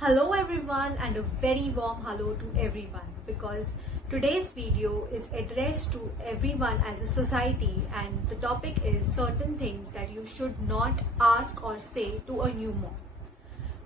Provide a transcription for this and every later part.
Hello everyone and a very warm hello to everyone because today's video is addressed to everyone as a society and the topic is certain things that you should not ask or say to a new mom.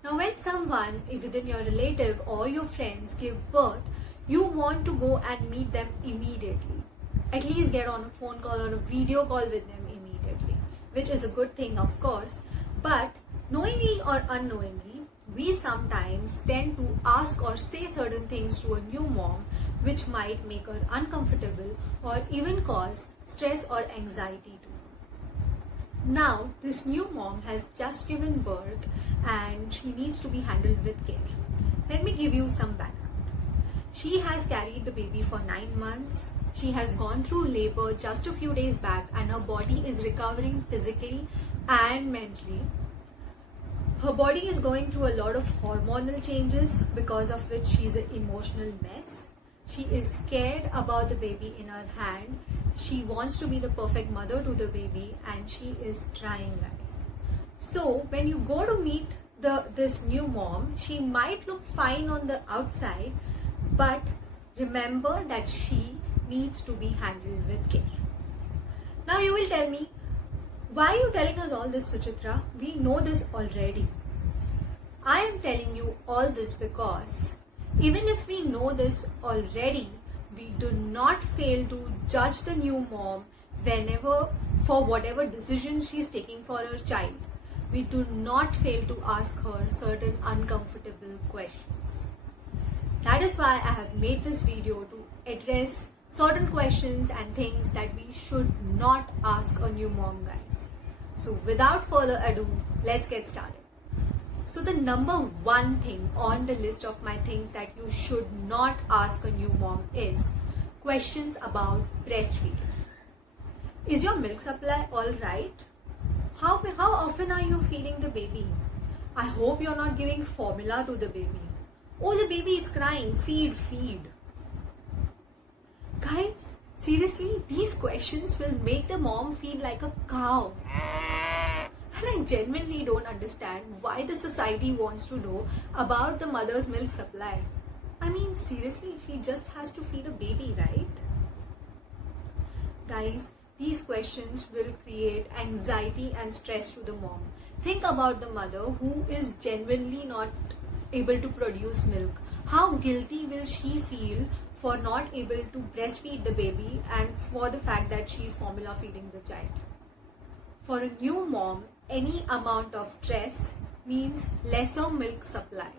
Now when someone within your relative or your friends give birth, you want to go and meet them immediately. At least get on a phone call or a video call with them immediately, which is a good thing of course, but knowingly or unknowingly, we sometimes tend to ask or say certain things to a new mom which might make her uncomfortable or even cause stress or anxiety to her. Now, this new mom has just given birth and she needs to be handled with care. Let me give you some background. She has carried the baby for 9 months. She has gone through labor just a few days back and her body is recovering physically and mentally. Her body is going through a lot of hormonal changes because of which she is an emotional mess. She is scared about the baby in her hand. She wants to be the perfect mother to the baby and she is trying, guys. So when you go to meet this new mom, she might look fine on the outside, but remember that she needs to be handled with care. Now you will tell me, why are you telling us all this, Suchitra? We know this already. I am telling you all this because even if we know this already, we do not fail to judge the new mom whenever for whatever decision she is taking for her child. We do not fail to ask her certain uncomfortable questions. That is why I have made this video to address certain questions and things that we should not ask a new mom, guys. So without further ado, let's get started. So the number one thing on the list of my things that you should not ask a new mom is questions about breastfeeding. Is your milk supply all right? How often are you feeding the baby? I hope you're not giving formula to the baby. Oh, the baby is crying. Feed. Guys, seriously, these questions will make the mom feel like a cow. And I genuinely don't understand why the society wants to know about the mother's milk supply. I mean, seriously, she just has to feed a baby, right? Guys, these questions will create anxiety and stress to the mom. Think about the mother who is genuinely not able to produce milk. How guilty will she feel for not able to breastfeed the baby and for the fact that she is formula feeding the child? For a new mom, any amount of stress means lesser milk supply.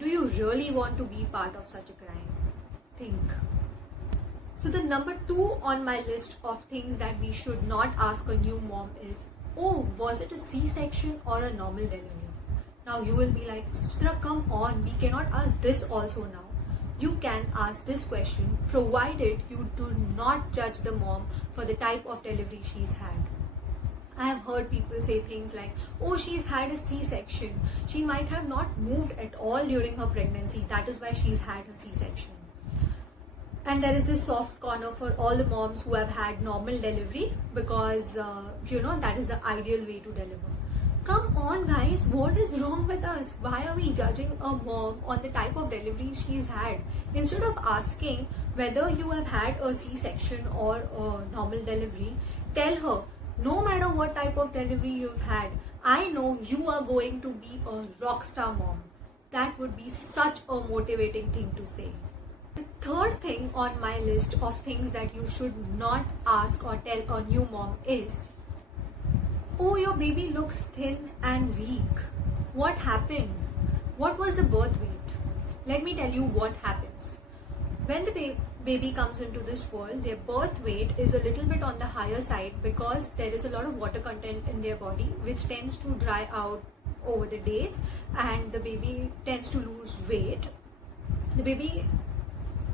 Do you really want to be part of such a crime? Think. So the number 2 on my list of things that we should not ask a new mom is, oh, was it a C-section or a normal delivery? Now you will be like, Suchitra, come on, we cannot ask this also now. You can ask this question provided you do not judge the mom for the type of delivery she's had. I have heard people say things like, oh, she's had a C-section. She might have not moved at all during her pregnancy. That is why she's had a C-section. And there is this soft corner for all the moms who have had normal delivery because, that is the ideal way to deliver. Come on, guys, what is wrong with us? Why are we judging a mom on the type of delivery she's had? Instead of asking whether you have had a C-section or a normal delivery, tell her, no matter what type of delivery you've had, I know you are going to be a rock star mom. That would be such a motivating thing to say. The third thing on my list of things that you should not ask or tell a new mom is, oh, your baby looks thin and weak. What happened? What was the birth weight? Let me tell you what happens. When the baby comes into this world, their birth weight is a little bit on the higher side because there is a lot of water content in their body which tends to dry out over the days and the baby tends to lose weight. The baby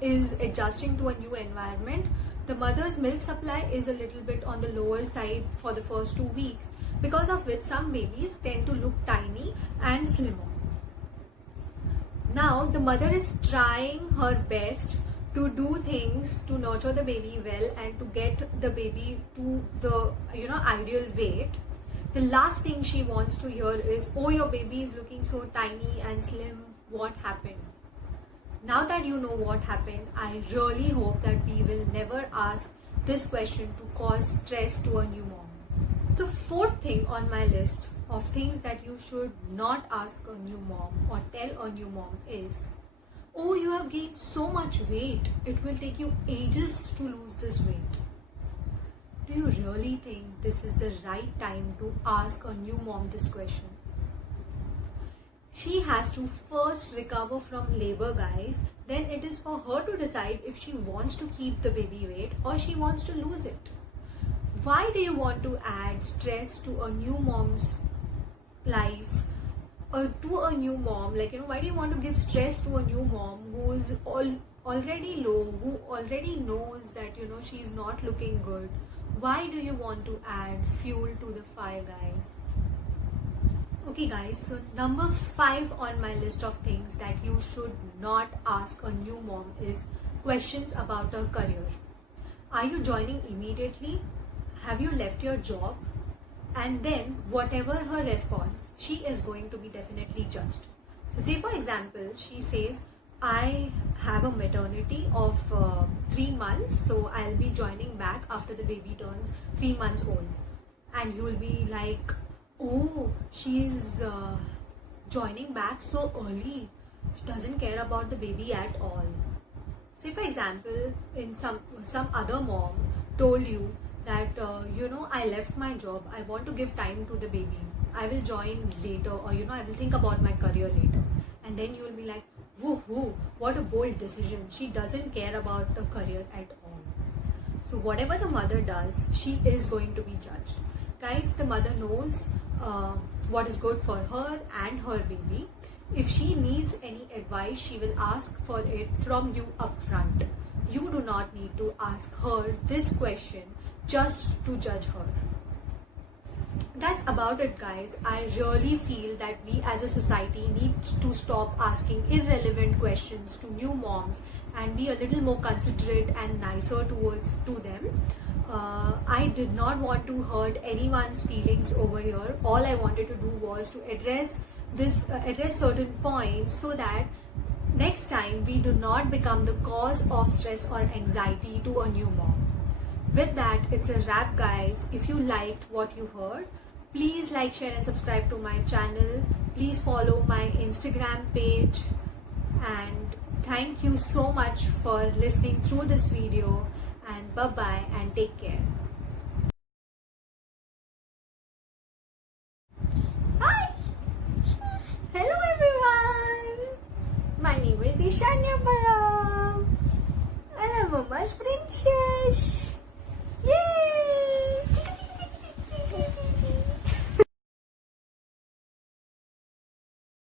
is adjusting to a new environment. The mother's milk supply is a little bit on the lower side for the first 2 weeks, because of which some babies tend to look tiny and slimmer. Now the mother is trying her best to do things to nurture the baby well and to get the baby to the ideal weight. the last thing she wants to hear is, oh, your baby is looking so tiny and slim, what happened? Now that you know what happened, I really hope that we will never ask this question to cause stress to a new mom. The fourth thing on my list of things that you should not ask a new mom or tell a new mom is, oh, you have gained so much weight, it will take you ages to lose this weight. Do you really think this is the right time to ask a new mom this question? She has to first recover from labor, guys. Then it is for her to decide if she wants to keep the baby weight or she wants to lose it. Why do you want to add stress to a new mom's life? To a new mom, why do you want to give stress to a new mom who's already low, who already knows that, she's not looking good? Why do you want to add fuel to the fire, guys? Okay guys, so number 5 on my list of things that you should not ask a new mom is questions about her career. Are you joining immediately? Have you left your job? And then whatever her response, she is going to be definitely judged. So say for example, she says, I have a maternity of 3 months, so I'll be joining back after the baby turns 3 months old. And you will be like, oh, she's joining back so early. She doesn't care about the baby at all. Say for example, in some other mom told you that, I left my job. I want to give time to the baby. I will join later, or, I will think about my career later. And then you will be like, woohoo, what a bold decision. She doesn't care about the career at all. So whatever the mother does, she is going to be judged. Guys, the mother knows what is good for her and her baby. If she needs any advice, she will ask for it from you upfront. You do not need to ask her this question just to judge her. That's about it, guys. I really feel that we as a society need to stop asking irrelevant questions to new moms and be a little more considerate and nicer to them. I did not want to hurt anyone's feelings over here. All I wanted to do was to address certain points so that next time we do not become the cause of stress or anxiety to a new mom. With that, it's a wrap, guys. If you liked what you heard, please like, share and subscribe to my channel. Please follow my Instagram page. And thank you so much for listening through this video. And bye-bye and take care. Hi! Hello everyone! My name is Ishanya Param. And I'm a Mama's Princess.